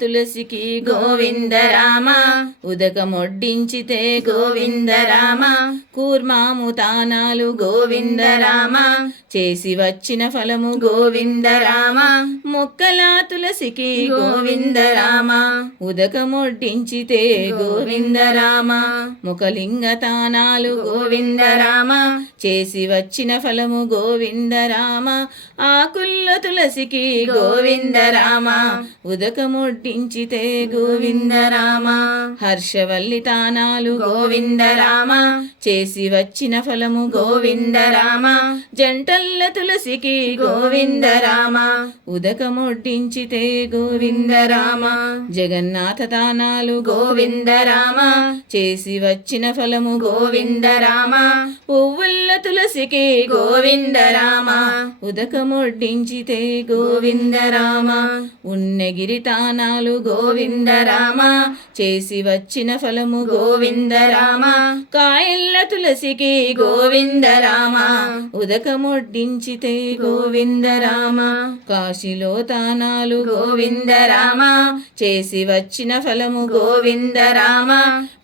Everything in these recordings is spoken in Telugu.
తులసికి గోవిందరామ ఉదకమొడ్డించితే గోవిందరామ కూర్మాము తానాలు గోవిందరామ చేసి వచ్చిన ఫలము గోవిందరామ మొక్కల తులసికి గోవిందరామ ఉదకమొడ్డించితే గోవిందరామ ముఖలింగ తానాలు గోవిందరామ చేసి వచ్చిన ఫలము గోవిందరామ ఆకుల్లో తులసికి గోవిందరామ ఉదకమొడ్డించితే గోవిందరామ హర్షవల్లి తానాలు గోవిందరామ చేసి వచ్చిన ఫలము గోవిందరామ జంటల్ల తులసికి గోవిందరామ ఉదకమొడ్డించితే గోవిందరామ జగన్నాథ తానాలు గోవిందరామ చేసి వచ్చిన ఫలము గోవిందరామ పువ్వుల్ల తులసికి గోవిందరామ ఉదకమొడ్డించితే గోవిందరామ ఉన్నగిరి తానాలు గోవిందరామ చేసి వచ్చిన ఫలము గోవిందరామ కాయల్ల తులసికి గోవిందరామ ఉదకమొడ్డించితే గోవిందరామ కాశీలో తానాలు గోవిందరామ చేసి వచ్చిన ఫలము గోవిందరామ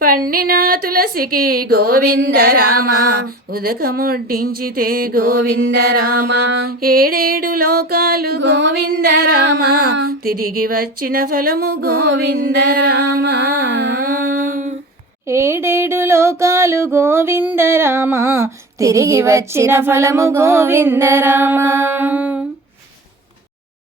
పండిన తులసికి గోవిందరామ ఉదకమొడ్డించితే గోవిందరామ ఏడేడు లోకాలు గోవిందరామ తిరిగి వచ్చిన ఫలము గోవిందరామ ఏడేడు లోకాలు గోవిందరామ తిరిగి వచ్చిన ఫలము గోవిందరామ